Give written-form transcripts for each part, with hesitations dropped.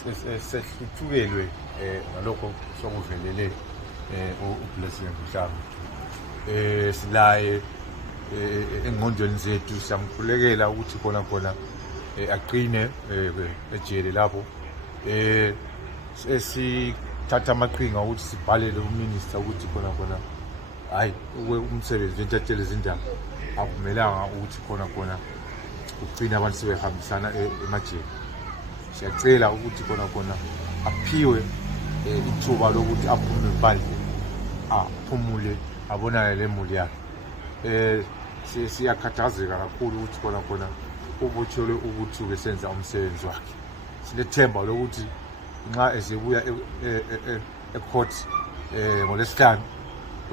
sesithukelwe ngalokho sokuvelele uBlessing Mhlanga. Silaye engqondweni zethu siyamkhulekela ukuthi khona aqine ejele lapho. Sesithatha amaqhinga ukuthi sibhalele uminister ukuthi khona hayi umsebenzi wentatshela izindaba akumelanga ukuthi khona ugcina abantu sebehambisana emajele. Siyacela ukuthi khona aphiwe ithuba lokuthi aphume phandle aphumule abonane lemuli yakhe. Siyakhathazeka kakhulu ukuthi khona ubotshelwe ukuthi ubesenza umsebenzi wakhe. Sinethemba lokuthi nxa esebuya ecourt ngoLwesihlanu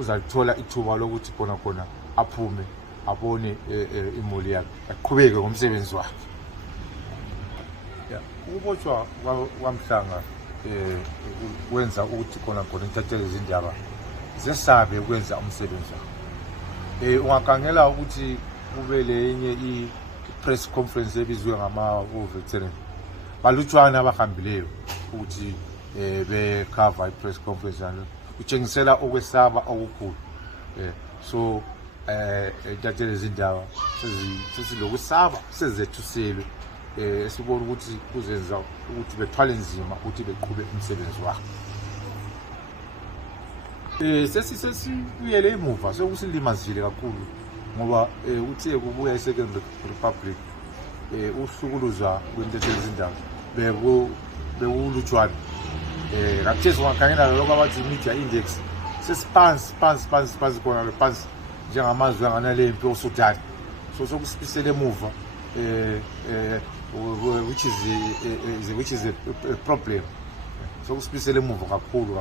uzalithola ithuba lokuthi khona aphume abone imuli yakhe aqhubeke ngomsebenzi wakhe. Ukubotshwa kwaMhlanga kwenza ukuthi khona intatheli izindaba zesabe ukwenza umsebenzi wakhe. Ungakangela ukuthi kube lenye i-press conference ebizwe ngama-veteran balutshwana abahambileyo ukuthi bekhava i-press conference yalo kutshengisela ukwesaba okukhulu. So intatheli izindaba sesilokusaba sezethuselwe. Sibona ukuthi kuzenza ukuthi bethwale nzima ukuthi beqhube umsebenzi wakhe. Sesibuyele emuva sekusilimazile kakhulu ngoba uthe kubuya i-Second Republic uhlukuluzwa kwentatheli izindaba bekulutshwana. Kakuthesi ungakhangela lokho abathi i-media index sesiphansi khona phansi njengamazwe anganale mpi oSudan. So sokusibisele emuva which is a problem. Sokusibisele emuva kakhulu.